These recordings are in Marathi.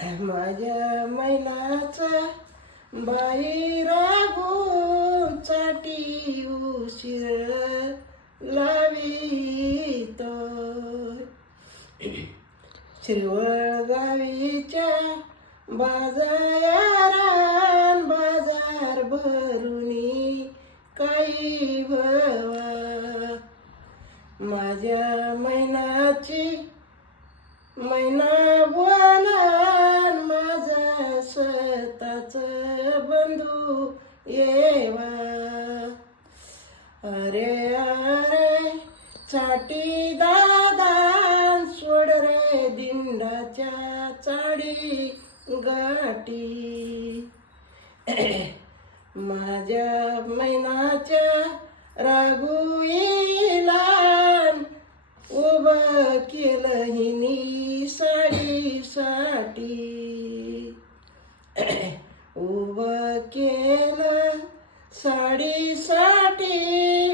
माझ्या मैनाचा बाई रागून चाटी उशीर लावितो. श्रीवळ गावीच्या बाजारान बाजार भरुनी काही व्हावा. माझ्या मैनाची मैना बोलान माझा स्वतःच बंधू येवा. अरे अरे चाटी दादान सोड रे दिंडाच्या चाडी गाठी. माझ्या मैनाच्या राघुईलान उभं केलं हिनी साडीसाठी. उभं केलं साडीसाठी,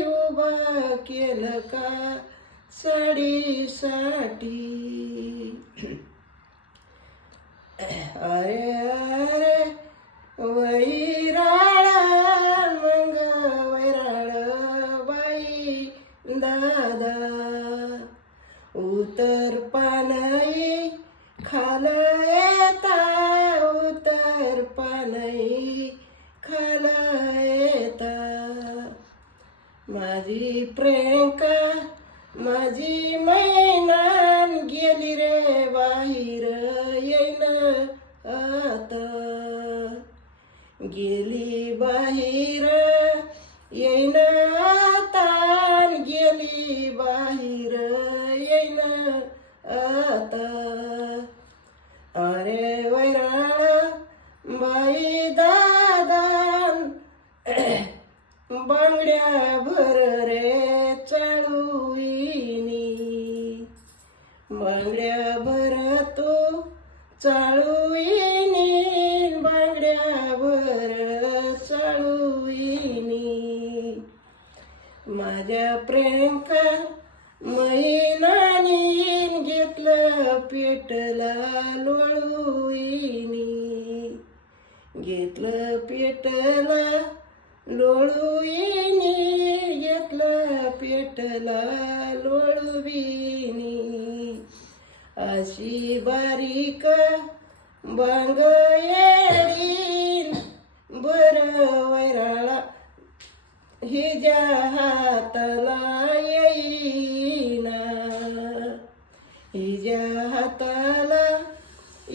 उभं केलं का साडीसाठी. अरे अरे वैराळ मग वैराळ बाई दादा. उतर पानई खाल येता, उतर पानई खाल येता. माझी प्रियंका माझी मैनान गेली रे बाहेर येईन आता. गेली बाहेर येईन आता, गेली बाहेर येईन आता. अरे वैराळ बाई दादान बांगड्या भर रे चाळूईनी. बांगड्या भर तो चाळूईनी, बांगड्या भर चाळूईनी. माझ्या प्रियंका मैनानीन घेतलं पेटला लोळूईनी. घेतलं पेटला लोळूईनी, घेतलं पेटला लोळूईनी. अशी बारीक बांग येईन बर वैराळा हिच्या हाताला येईना. हिच्या हाताला